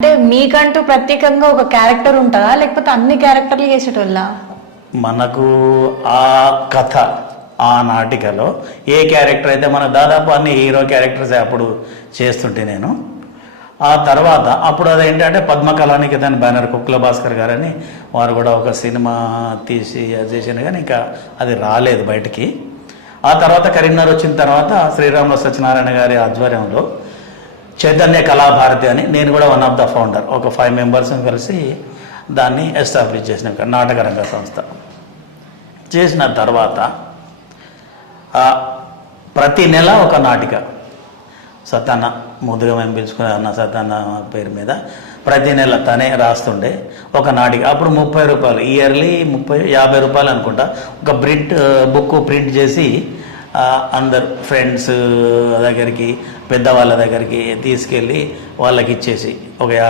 అంటే మీకంటూ ప్రత్యేకంగా ఒక క్యారెక్టర్ ఉంటుందా, లేకపోతే అన్ని క్యారెక్టర్లు చేసేటోళ్ళ? మనకు ఆ కథ ఆ నాటికలో ఏ క్యారెక్టర్ అయితే మన దాదాపు అన్ని హీరో క్యారెక్టర్స్ అప్పుడు చేస్తుంటే నేను ఆ తర్వాత అప్పుడు అదేంటంటే పద్మకళానికేతన్ బ్యానర్ కుక్ల భాస్కర్ గారని వారు కూడా ఒక సినిమా తీసి అది చేసిన కానీ ఇంకా అది రాలేదు బయటికి. ఆ తర్వాత కరీంనగర్ వచ్చిన తర్వాత శ్రీరాములు సత్యనారాయణ గారి ఆధ్వర్యంలో చైతన్య కళాభారతి అని నేను కూడా వన్ ఆఫ్ ద ఫౌండర్, ఒక 5 మెంబర్స్ కలిసి దాన్ని ఎస్టాబ్లిష్ చేసిన నాటకరంగ సంస్థ. చేసిన తర్వాత ప్రతి నెల ఒక నాటిక సతన్న ముద్దుగా మేము పిలుచుకునే అన్న సతన్న పేరు మీద ప్రతి నెల తనే రాస్తుండే ఒక నాటిక. అప్పుడు 30 రూపాయలు ఇయర్లీ 50 రూపాయలు అనుకుంటా ఒక బుక్ ప్రింట్ చేసి అందరు ఫ్రెండ్స్ దగ్గరికి పెద్దవాళ్ళ దగ్గరికి తీసుకెళ్ళి వాళ్ళకి ఇచ్చేసి ఒక 50